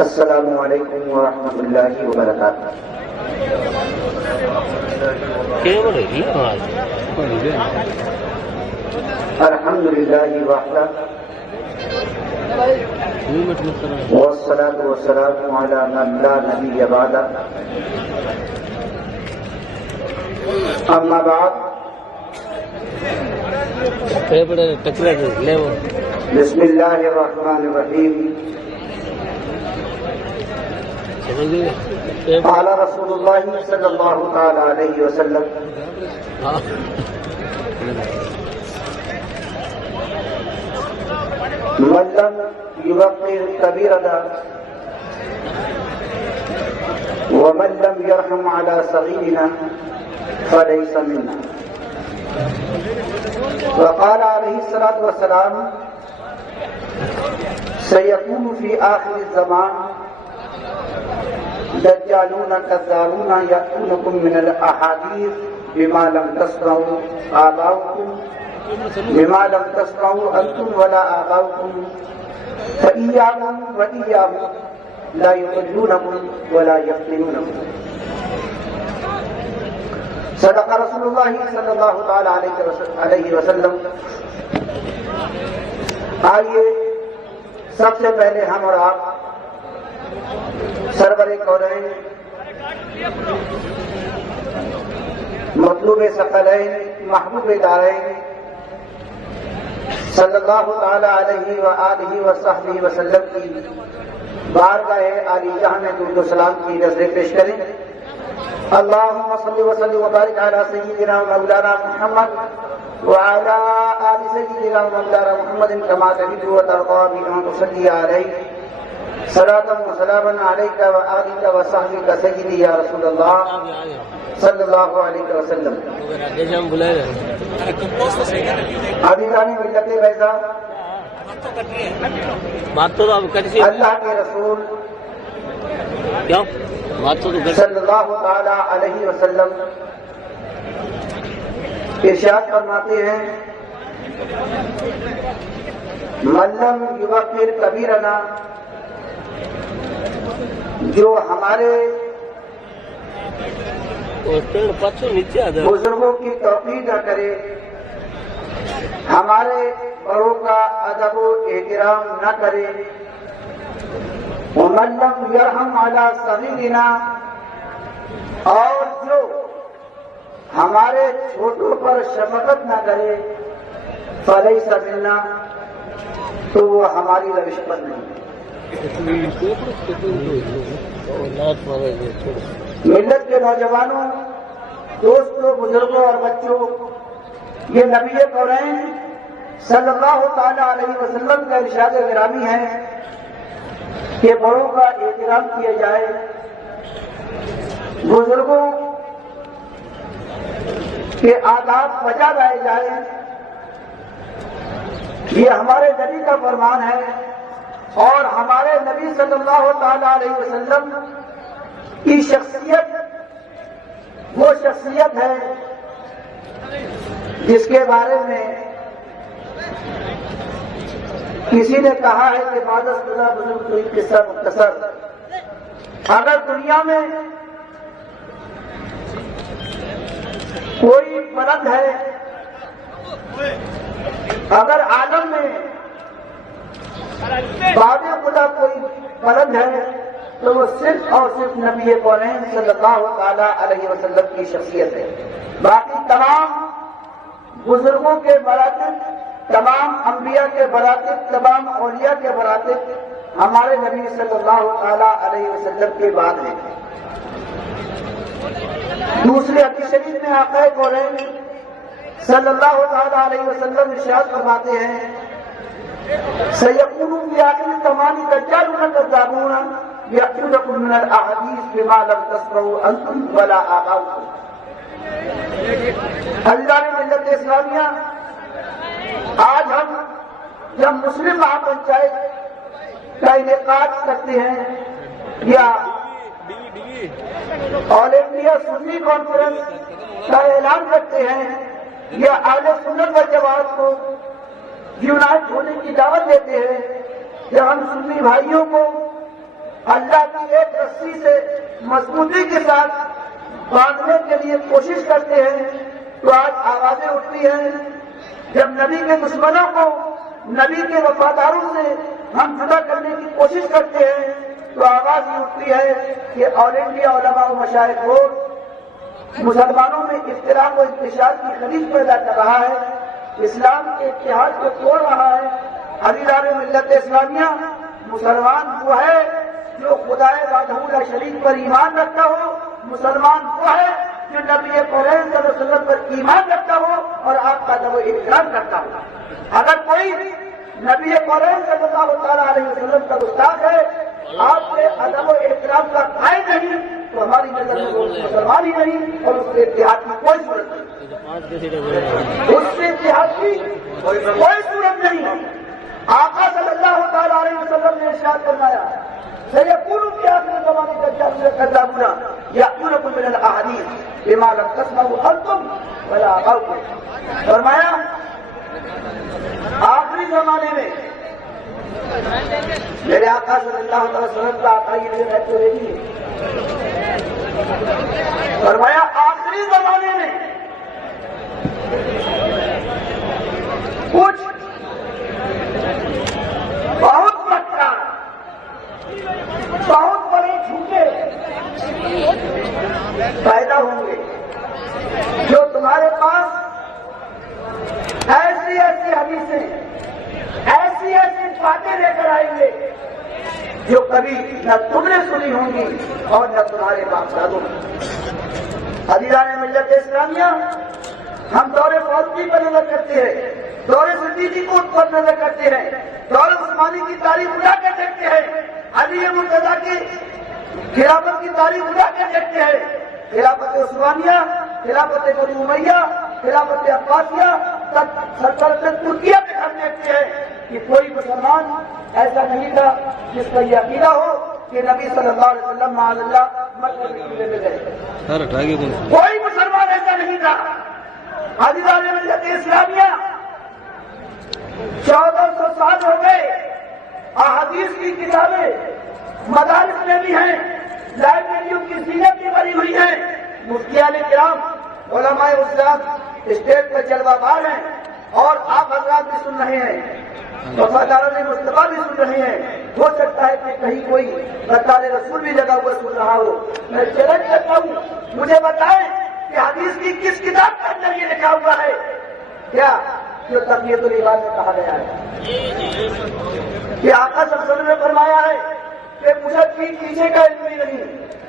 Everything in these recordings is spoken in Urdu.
السلام علیکم ورحمۃ اللہ وبرکاتہ۔ الحمد للہ وحدہ والصلاة والسلام علی من لا نبی بعدہ، اما بعد، بسم اللہ الرحمن الرحیم۔ قال رسول اللہ صلی اللہ تعالی علیہ وسلم: من لم يوقر كبيرنا ومن لم يرحم على صغيرنا فليس منا۔ وقال عليه الصلاة والسلام: سيكون في آخر الزمان دجالون كذابون يأتونكم من الأحاديث بما لم تسمعوا آباؤكم بما لم تسمعوا أنتم ولا آباؤكم فإياكم وإياهم لا يضلونكم ولا يفتنونكم۔ صدق رسول اللہ صلی اللہ تعالی علیہ وسلم۔ آئیے سب سے پہلے ہم اور آپ سرور کونین، مطلوب ثقلین، محبوب دارین صلی اللہ تعالی علیہ وآلہ وصحبہ وسلم کی بارگاہ عالی جہاں میں درود و سلام کی نظریں پیش کریں۔ اللہم صلی وسلم وبارک علی سیدنا مولانا محمد وعلی آل سیدنا مولانا محمد کما تحب و ترضى بأن تصلی علیہ صلاة و سلاما علیک وآلک وصحبک سیدی یا رسول اللہ صلی اللہ علیہ وسلم۔ عزیزان ملت بیضا، اللہ کے رسول صلی اللہ تعالی علیہ وسلم ارشاد فرماتے ہیں: من لم یوقر کبیرنا، جو ہمارے بزرگوں کی توقیر نہ کرے، ہمارے بڑوں کا ادب و احترام نہ کرے، ومن لم یرحم علی صغیرنا، اور جو ہمارے چھوٹوں پر شفقت نہ کرے، فلیس منا، تو وہ ہماری روش پر نہیں۔ ملت کے نوجوانوں، دوستوں، بزرگوں اور بچوں، یہ نبی کونین صلی اللہ تعالی علیہ وسلم کا ارشاد گرامی ہے کہ بڑوں کا احترام کیا جائے، بزرگوں کے آداب بجا لائے جائے۔ یہ ہمارے نبی کا فرمان ہے، اور ہمارے نبی صلی اللہ تعالی علیہ وسلم کی شخصیت وہ شخصیت ہے جس کے بارے میں کسی نے کہا ہے کہ بعد از خدا بزرگ کوئی قصہ مختصر، اگر دنیا میں کوئی بلند ہے، اگر عالم میں بعد خدا کوئی بلند ہے، تو وہ صرف اور صرف نبی کونین صلی اللہ تعالی علیہ وسلم کی شخصیت ہے۔ باقی تمام بزرگوں کے مراتب، تمام انبیاء کے مراتب، تمام اولیاء کے مراتب ہمارے نبی صلی اللہ تعالی علیہ وسلم کے بعد ہیں۔ دوسری حدیث شریف میں آقا کونین صلی اللہ تعالی علیہ وسلم ارشاد فرماتے ہیں: سیکون فی آخر الزمان دجالون کذابون یأتونکم من الاحادیث بما لم تسمعوا انتم ولا آباؤکم۔ اللہ نے ملت اسلامیہ، آج ہم جب مسلم مہا پنچایت کا انعقاد کرتے ہیں یا آل انڈیا سنی کانفرنس کا اعلان کرتے ہیں یا اہل سنت و جماعت کو یونائٹ ہونے کی دعوت دیتے ہیں، جب ہم سنی بھائیوں کو مضبوطی کے ساتھ باندھنے کے لیے کوشش کرتے ہیں تو آج آوازیں اٹھتی ہیں. جب نبی کے دشمنوں کو نبی کے وفاداروں سے ہم جدا کرنے کی کوشش کرتے ہیں تو آواز یہ اٹھتی ہے کہ آل انڈیا علماء و مشائخ بورڈ مسلمانوں میں اختلاف و انتشار کی خلیج پیدا کر رہا ہے، اسلام کے اتحاد کو توڑ رہا ہے. عزیزان ملت اسلامیہ، مسلمان وہ ہے جو خدائے وحدہ لا شریک پر ایمان رکھتا ہو، مسلمان وہ ہے جو نبی کریم صلی اللہ علیہ وسلم پر ایمان رکھتا ہو اور آپ کا ادب و احترام کرتا ہو. اگر کوئی نبی کریم صلی اللہ تعالیٰ علیہ وسلم کا گستاخ ہے، آپ کے ادب و احترام کا قائل نہیں، تو ہماری نظر میں وہ مسلمان ہی نہیں اور اس سے اتحاد کی کوئی صورت نہیں. اس سے اتحاد کی کوئی صورت نہیں. آقا صلی اللہ تعالیٰ علیہ وسلم نے ارشاد فرمایا سیکون فی آخر زمانے کا کذابون یأتونکم من الاحادیث بما لم تسمعوا انتم ولا آباؤکم. فرمایا آخری زمانے میں میرے آقا صلی اللہ علیہ وسلم کا آقا یہ رہتے رہی ہے. فرمایا آخری زمانے میں کچھ بہت مکار، بہت بڑے جھوٹے پیدا ہوں گے جو تمہارے پاس ایسی ایسی حدیثیں، ایسی ایسی باتیں لے کر آئیں گے جو کبھی نہ تم نے سنی ہوں گی اور نہ تمہارے باپ دادوں نے. عزیزان ملت اسلامیہ، ہم دور فاروقی پر نظر کرتے ہیں، دور صدیقی پر نظر کرتے ہیں، دور عثمانی کی تاریخ اٹھا کر دیکھتے ہیں، علی مرتضیٰ کی خلافت کی تاریخ اٹھا کر دیکھتے ہیں، خلافت عثمانیہ، خلافت بنی امیہ، خلافت عباسیہ، سلطنت ترکیہ کے ہم دیکھتے ہیں کہ کوئی مسلمان ایسا نہیں تھا جس کا یہ عقیدہ ہو کہ نبی صلی اللہ علیہ وسلم معاذ اللہ مکہ میں گئے. کوئی مسلمان ایسا نہیں تھا. عزیزان ملت اسلامیہ، 1400 سال ہو گئے، احادیث کی کتابیں مدارس میں بھی ہیں، لائبریریوں کی زینت بھی بنی ہوئی ہیں. مفتیان کرام، علماء اسلام اسٹیج پر جلوہ بار ہیں اور آپ حضرات بھی سن رہے ہیں، وفاداران مصطفیٰ بھی سن رہے ہیں. ہو سکتا ہے کہ کہیں کوئی رسول رسول بھی لگا ہوا سن رہا ہو. میں چیلنج کرتا ہوں، مجھے بتائیں کہ حدیث کی کس کتاب کے اندر یہ لکھا ہوا ہے کیا جو تقویت الایمان میں کہا گیا ہے کہ آقا صلی اللہ علیہ وسلم نے فرمایا ہے کہ مجھے پیچھے کا علم بھی نہیں،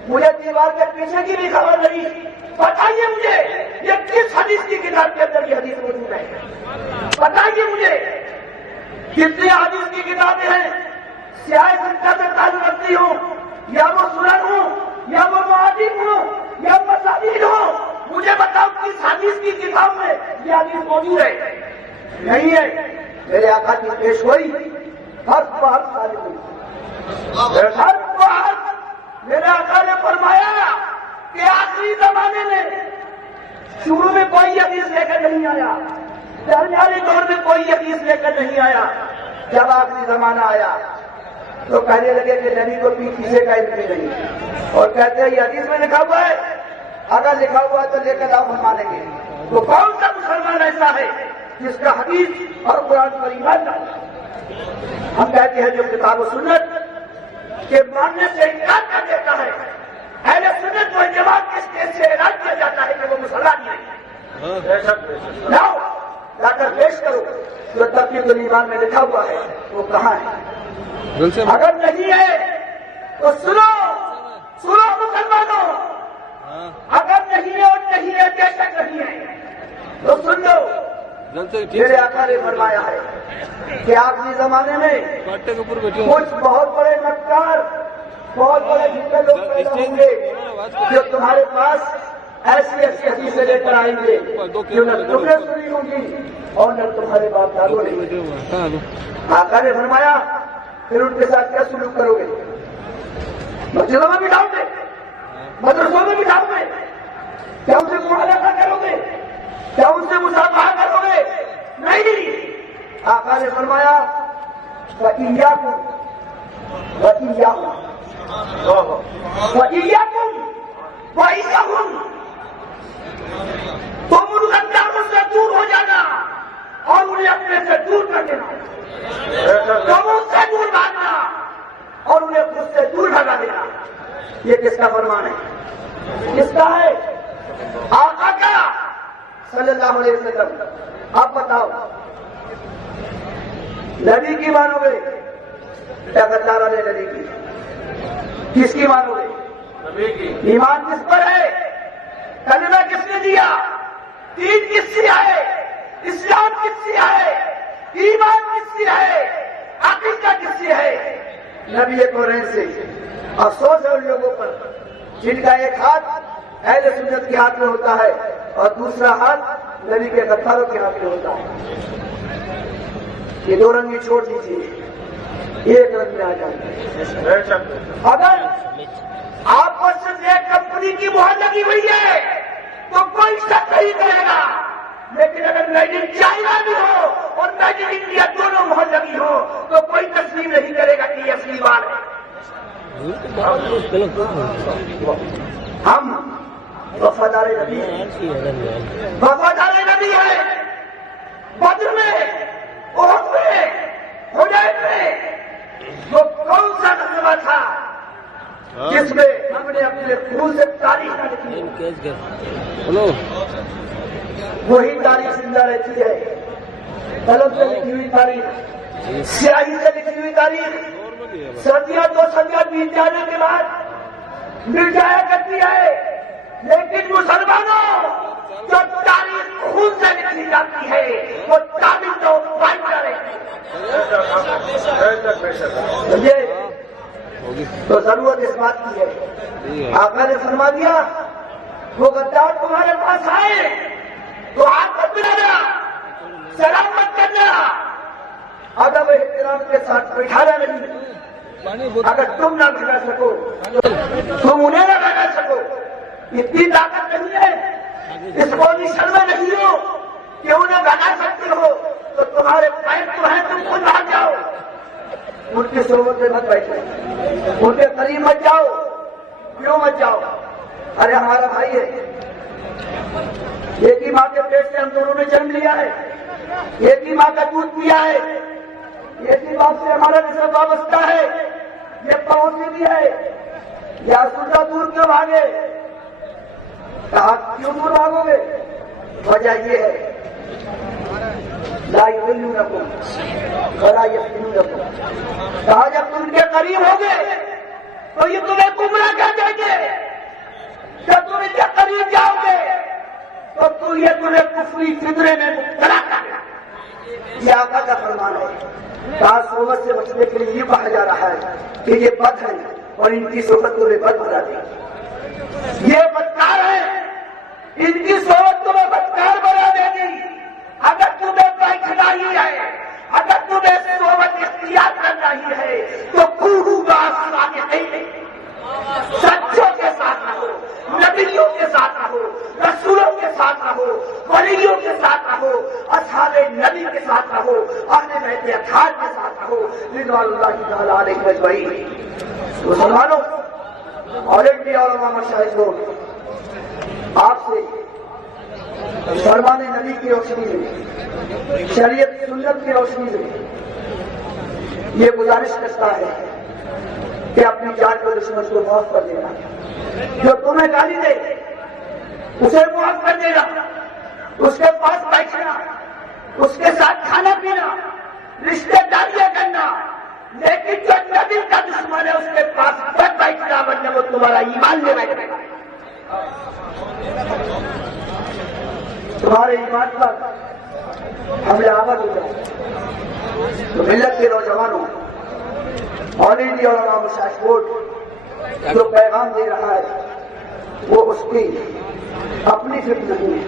مجھے دیوار کے پیچھے کی بھی خبر نہیں. بتائیے مجھے یہ کس حدیث کی کتاب کے اندر یہ حدیث موجود ہے؟ بتائیے مجھے کتنی حدیث کی کتابیں ہیں، سیاہ سنکا سے تعلق رکھتی ہوں، یا وہ سنن ہوں، یا وہ معاجم ہوں، یا مساجد ہوں. مجھے بتاؤ کس حدیث کی کتاب میں یہ حدیث موجود ہے؟ نہیں ہے. میرے آقا کی پیش ہوئی حرف بحرف صادق ہوئی، حرف بحرف. میرے آقا نے فرمایا کہ آخری زمانے میں شروع میں کوئی حدیث لے کر نہیں آیا، درمیانی دور میں کوئی حدیث لے کر نہیں آیا. جب آخری زمانہ آیا تو کہنے لگے کہ نبی کو پیچھے کا علم نہیں، اور کہتے ہیں یہ حدیث میں لکھا ہوا ہے، اگر لکھا ہوا ہے تو لے کر لاؤ ہم مانیں گے. تو کون سا مسلمان ایسا ہے جس کا حدیث اور قرآن پر ایمان نہ ہو؟ ہم کہتے ہیں جو کتاب و سنت کے ماننے سے انکار کر دیتا ہے، اہل سنت و جماعت کے اسٹیج سے اعلان کیا جاتا ہے کہ وہ مسلمان نہیں. لاؤ، لا کر پیش کرو جو تقویت الایمان میں لکھا ہوا ہے وہ کہاں ہے. اگر نہیں ہے تو سنو مسلمانوں، اگر نہیں ہے اور نہیں ہے بے شک نہیں ہے تو سن لو. میرے آقا نے فرمایا ہے کہ آخری زمانے میں کچھ بہت بڑے مکار، بہت بڑے جھوٹے لوگ پیدا ہوں گے جو تمہارے پاس ایسی ایسی حدیثیں لے کر آئیں گے جو نہ تم نے سنی ہوں گی اور نہ تمہارے باپ دادوں نے. آقا نے فرمایا پھر ان کے ساتھ کیا سلوک کرو گے؟ مسجدوں میں بٹھاؤ گے، مدرسوں میں بٹھاؤ گے، کیا ان سے معالجہ کرو گے؟ کیا ان سے مصافحہ کرو گے؟ نہیں. آقا نے فرمایا وَإِيَّاكُمْ وَإِيَّاكُمْ وَإِيَّهُمْ، تم ان غداروں سے دور ہو جانا اور انہیں اپنے سے دور کر دینا، تم ان سے دور بھاگنا اور انہیں خود سے دور بھگا دینا۔ یہ کس کا فرمان ہے؟ کس کا ہے؟ آقا کا صلی اللہ علیہ وسلم۔ آپ بتاؤ، نبی کی مانو گے یا غدار علیہ نبی کی؟ کس کی مانو گے؟ نبی کی۔ ایمان کس پر ہے؟ کلمہ کس نے دیا؟ دین کس سے ہے؟ اسلام کس سے ہے؟ ایمان کس سے ہے؟ عقیدہ کس سے ہے؟ نبی قرآن سے۔ افسوس ہے ان لوگوں پر جن کا ایک ہاتھ اہل سنت کے ہاتھ میں ہوتا ہے اور دوسرا ہاتھ نبی کے غداروں کے ہاتھ میں ہوتا ہے۔ یہ دو رنگی چھوڑ دیجیے، ایک رنگ میں آ جائیں۔ اگر آپ کو صرف ایک کمپنی کی مہر لگی ہوئی ہے تو کوئی شک نہیں کرے گا، لیکن اگر میڈ ان چائنا بھی ہو اور میڈ ان انڈیا دونوں مہر لگی ہو تو کوئی تسلیم نہیں کرے گا کہ یہ اصلی بات ہے۔ ہم وفادار نبی ہیں، وفادار نبی ہے۔ بدر میں، احد میں، حنین میں وہ کون سا غزوہ تھا جس میں ہم نے اپنے خون سے تاریخ لکھی؟ وہی تاریخ زندہ رہتی ہے، قلم سے لکھی ہوئی تاریخ، سیاہی سے لکھی ہوئی تاریخ صدیاں دو صدیاں بیت جانے کے بعد مل جایا کرتی ہے، لیکن مسلمانوں جو تاریخ خون سے لکھی جاتی ہے وہ تعبیر تو بائندہ رہتی ہے۔ تو ضرورت اس بات کی ہے، آقا نے فرما دیا وہ غدار تمہارے پاس آئے تو ہاتھ مت ملانا، سلام مت کرنا، ادب احترام کے ساتھ بٹھانا نہیں۔ اگر تم نہ بھگا سکو، تم انہیں نہ بھگا سکو، اتنی طاقت نہیں ہے، اس پوزیشن میں نہیں ہو کہ انہیں بھگا سکتے ہو، تو تمہارے پیر تو ہیں، تم خود بھاگ جاؤ، ان کی صحبت میں مت بیٹھو، ان کے قریب مت جاؤ۔ کیوں مت جاؤ؟ ارے ہمارا بھائی ہے، ایک ہی ماں کے پیٹ سے ہم دونوں نے جنم لیا ہے، ایک ہی ماں کا دودھ پیا ہے، ایک ہی باپ سے ہمارا نسب وابستہ ہے، یہ پڑوسی بھی ہے، یا سلطا دور کیوں بھاگے؟ کہا کیوں دور بھاگو گے؟ وجہ یہ ہے لا یضلونکم ولا یفتنونکم، کہا جب تم کے قریب ہوگے تو یہ تمہیں گمراہ کر دیں گے، جب تم ان کے قریب جاؤ گے تو یہ تمہیں کفری فطرے میں مبتلا کر دیں گے۔ یہ آقا کا فرمان ہے۔ کہا صحبت سے بچنے کے لیے یہ کہا جا رہا ہے کہ یہ بد ہے اور ان کی صحبت تمہیں بد بنا دے گی، یہ بدکار ہے، ان کی صحبت تمہیں بدکار بنا دے گی۔ اگر تمہیں بیٹھنا ہی ہے، اگر تمہیں صحبت اختیار کرنا ہی ہے تو سچوں کے ساتھ رہو، نبیوں کے ساتھ رہو، رسولوں کے ساتھ رہو، ولیوں کے ساتھ رہو، اصحاب نبی کے ساتھ رہو، اہل بیت اطہار کے ساتھ رہو، رضوان اللہ تعالی علیہم اجمعین۔ مسلمانوں اور انڈیا علماء مشاہد لوگ، آپ سے فرمان نبی کی روشنی میں، شریعت سنت کی روشنی میں یہ گزارش کرتا ہے کہ اپنی جان کو دشمن کو معاف کر دینا، جو تمہیں گالی دے اسے معاف کر دینا، اس کے پاس بیٹھنا، اس کے ساتھ کھانا پینا، رشتے داریاں کرنا، لیکن جو نبی کا دشمن ہے اس کے پاس مت بیٹھنا، ورنہ وہ تمہارا ایمان لے بیٹھے گا۔ تمہارے ایمان پر حملہ آور ہو جائے تو ملت کے نوجوانوں اور انڈیا علماء مشاہد بورڈ جو پیغام دے رہا ہے وہ اس کی اپنی فکر نہیں ہے،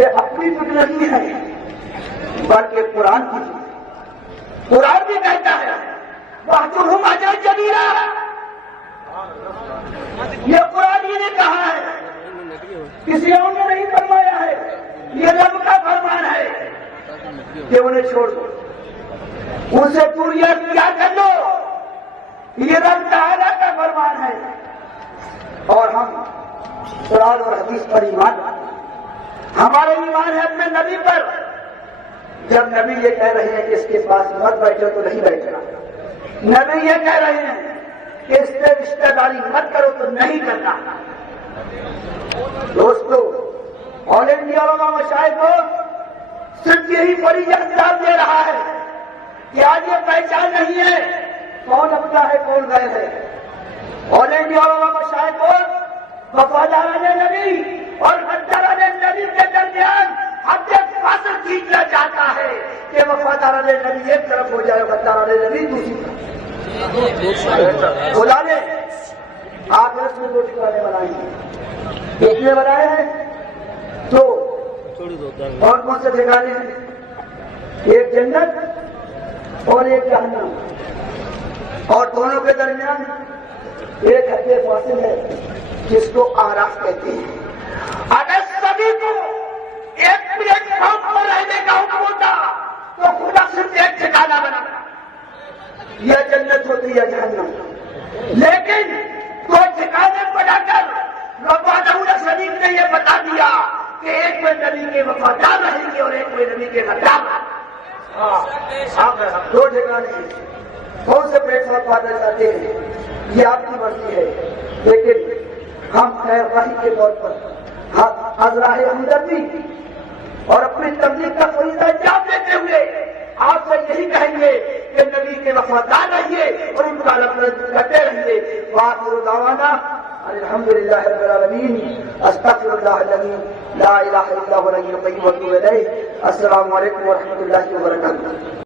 یہ اپنی فکر نہیں ہے بلکہ قرآن کی۔ قرآن بھی کہتا ہے وَاحْجُرْهُمْ حَجْرًا جَمِيلًا، یہ قرآن ہی نے کہا ہے، کسی اور نے نہیں فرمایا ہے، یہ رب کا فرمان ہے کہ انہیں چھوڑ دو، ان سے دوریاں کیا کر دو، یہ رب تعالیٰ کا فرمان ہے اور ہم قرآن اور حدیث پر ایمان، ہمارا ایمان ہے اپنے نبی پر۔ جب نبی یہ کہہ رہے ہیں کہ اس کے پاس مت بیٹھو تو نہیں بیٹھنا، نبی یہ کہہ رہے ہیں کہ اس سے رشتہ داری مت کرو تو نہیں کرنا۔ دوستو، آل انڈیا علماء مشائخ کو صرف یہی بڑی اختلاف دے رہا ہے کہ آج یہ پہچان نہیں ہے کون اپنا ہے کون غیر ہے۔ آل انڈیا علماء مشائخ کو وفاداران نبی اور غداران نبی کے درمیان حد فاصل کھینچنا چاہتا ہے کہ وفاداران نبی ایک طرف ہو جائے، غداران نبی دوسری طرف۔ خدا نے آخرت میں دو ٹھکانے بنائے ہیں، کتنے بنائے ہیں؟ تو کون کون سے ٹھکانے ہیں؟ ایک جنت اور ایک جہنم، اور دونوں کے درمیان ایک حد فاصل ہے جس کو آراف کہتے ہیں۔ اگر سبھی کو ایک پلیٹ فارم پر رہنے کا حکم ہوتا تو خدا صرف ایک ٹھکانہ بناتا، یا جنت ہوتی یا جہنم، لیکن دو ٹھکانے بنا کر وفادار شریف نے یہ بتا دیا کہ ایک میں نبی کے وفادار رہیں گے اور ایک میں نبی کے غدار۔ دو ٹھکانے کون سے پلیٹ فارم پر چاہتے ہیں یہ آپ کی مرضی ہے، لیکن ہم خیر خواہی کے طور پر ازراہ ہمدردی اور اپنی تبلیغ کا فریضہ انجام دیتے ہوئے آپ سے یہی کہیں گے کہ نبی کے وفادار رہیے اور ان کا نفرت کرتے رہیے۔ وآخر دعوانا الحمدللہ رب العالمین، استغفر اللہ الذی لا الہ الا هو الحی القیوم واتوب الیہ۔ السلام علیکم ورحمۃ اللہ وبرکاتہ۔